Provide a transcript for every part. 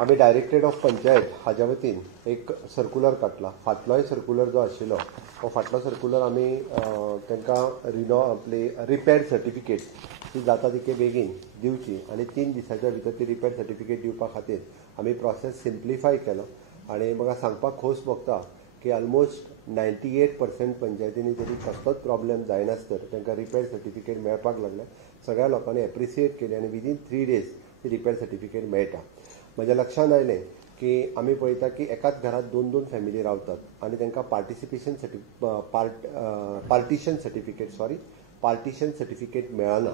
आम्ही directorate of panchayat हाज्या वतीन एक सर्क्युलर काडला. फाटलोय सर्क्युलर जो आशिल्लो तो फाटलो सर्क्युलर आम्ही तांकां आपली रिपेर सर्टिफिकेट ती जाता तितके बेगीन दिवची आणि 3 दिसाच्या भितर ती रिपेर सर्टिफिकेट दिवपा खातीर आम्ही प्रोसेस सिम्प्लिफाय केलो. आणि म्हाका सांगपाक खोस भोगता की ऑलमोस्ट 98% पंचायतींनी तरी कसलोच प्रॉब्लेम जायनासतर तांकां रिपेर सर्टिफिकेट मेळपाक लागले. सगळ्या लोकांनी एप्रिसिएट केली आणि विदीन 3 डेज ती रिपेर सर्टिफिकेट मेळटा. म्हज्या लक्षांत आयलें की आमी पळयता की एकाच घरात 2-2 फॅमिली रावतात आणि तांकां पार्टिशन सर्टिफिकेट मेळना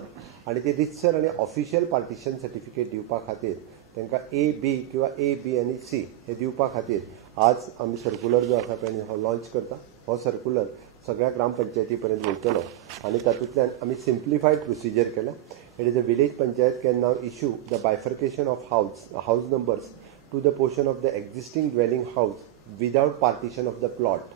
आणि ते रितसर आणि ऑफिशियल पार्टिशन सर्टिफिकेट दिवपा खातीर तांकां A-B किंवा A-B आणि C हे दिवपा खातीर आज आमी सर्क्युलर जो आसा पळय हो लॉन्च करता. हो सर्क्युलर सगळ्या ग्रामपंचायती पर्यंत वयतलो आणि तातूंतल्यान आमी सिम्प्लिफायड प्रोसिजर केल्या. It is a village panchayat can now issue the bifurcation of house numbers to the portion of the existing dwelling house without partition of the plot.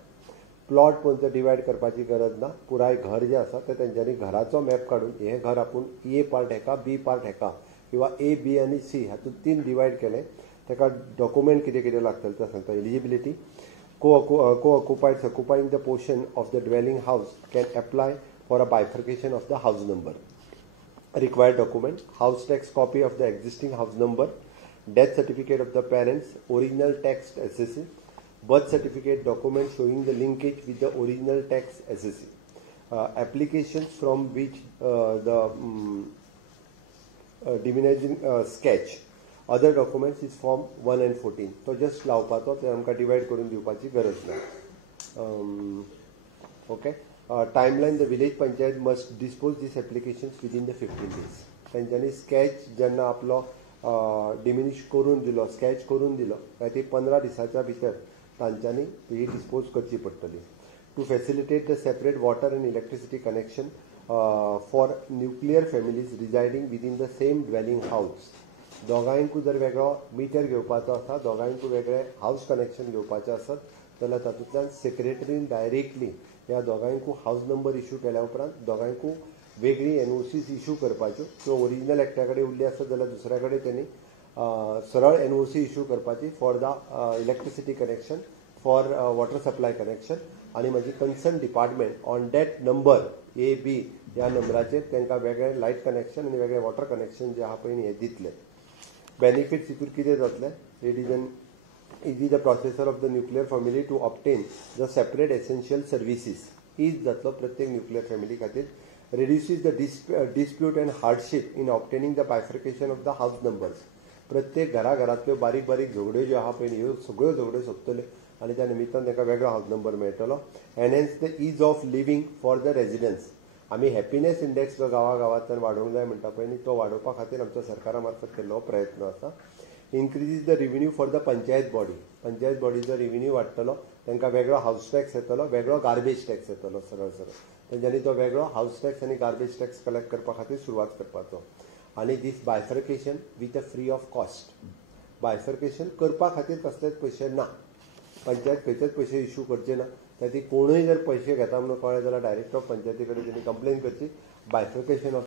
Plot पण डिवायड करपाची गरज ना. पुराय घर जे आसा ते तेंच्यांनी घराचो मॅप काडून हे घर आपूण A पार्ट हेका B पार्ट हेका किंवा A, B आणि C हातूंत 3 डिवायड केले. ताका डॉक्युमेंट कितें कितें लागतले ते सांगता. Eligibility co-occupying the portion of the dwelling house can apply for a bifurcation of the house number. Required document: house tax copy of the existing house number, death certificate of the parents, original tax SSC, birth certificate document showing the linkage with the original tax SSC, applications from which the divinizing sketch. Other documents is form 1 and 14. तो just लावपाचो ते आमकां divide करून दिवपाची गरज ना. Okay. Timeline: the village panchayat must dispose these applications within the 15 days. तांच्यांनी sketch जेन्ना आपलो डिमिनिश करून दिलो, स्केच करून दिलो काय ती 15 दिसाच्या भितर तांच्यांनी ही डिस्पोज करची पडटली. To facilitate the separate water and electricity connection for nuclear families residing within the same dwelling house. दोगांयकूय जर वेगळो मिटर घेवपाचो आसा, दोगांयकूय वेगळे हाऊस कनेक्शन घेवपाचें आसत जाल्यार तातूंतल्यान सेक्रेटरीन डायरेक्टली ह्या दोगांयकूय हाऊस नंबर इश्यू केल्या उपरांत दोगांयकूय वेगळी NOCs इश्यू करपाच्यो. किंवा ओरिजिनल एकट्या कडेन उरली आसत जाल्यार दुसऱ्या कडेन त्यांनी सरळ NOC इश्यू करपाची for the electricity connection, for water supply connection. आणि माझी concern department on that number A-B ह्या नंबराचेर तांकां वेगळे लायट कनेक्शन आनी वेगळे वॉटर कनेक्शन जे आहा पळय हे दितले. बेनिफिट्स हितून कितें जातले? It is an easy the processor of the nuclear family to obtain the separate essential services. Ease जातलो प्रत्येक न्यूक्लियर फॅमिली खातीर. reduces the dispute and hardship in obtaining the bifurcation of the house numbers. प्रत्येक घराघरांतल्यो बारीक बारीक झगड्यो ज्यो आहा पळय ह्यो सगळ्यो झगड्यो सोंपतल्यो आनी त्या निमित्तान ताका वेगळो हाऊस नंबर मेळटलो. Enhance the ease of living for the residents. आमी हॅपीनेस इंडेक्स जो गांवागांवांतल्यान वाडोवंक जाय म्हणटा पळय न्ही, तो वाडोवपा खातीर आमच्या सरकारा मार्फत केल्लो प्रयत्न आसा. Increases the revenue for the panchayat body. Panchayat बॉडीचो रेव्हेन्यू वाडटलो, तांकां वेगळो हाऊस टॅक्स येतलो, वेगळो गार्बेज टॅक्स येतलो. सरळ तेंच्यांनी तो वेगळो हाऊस टॅक्स आनी गार्बेज टॅक्स कलेक्ट करपा खातीर सुरवात करपाचो. आनी दीस bifurcation with a free of cost. Bifurcation करपा खातीर कसलेच पयशे ना. पंचायत खंयचेच पयशे इश्यू करचे ना. त्या ती कोणूय जर पयशे घेता म्हणून कळ्ळें जाल्यार डायरेक्टर ऑफ पंचायती कडेन तेणी कंप्लेन करची. Bifurcation of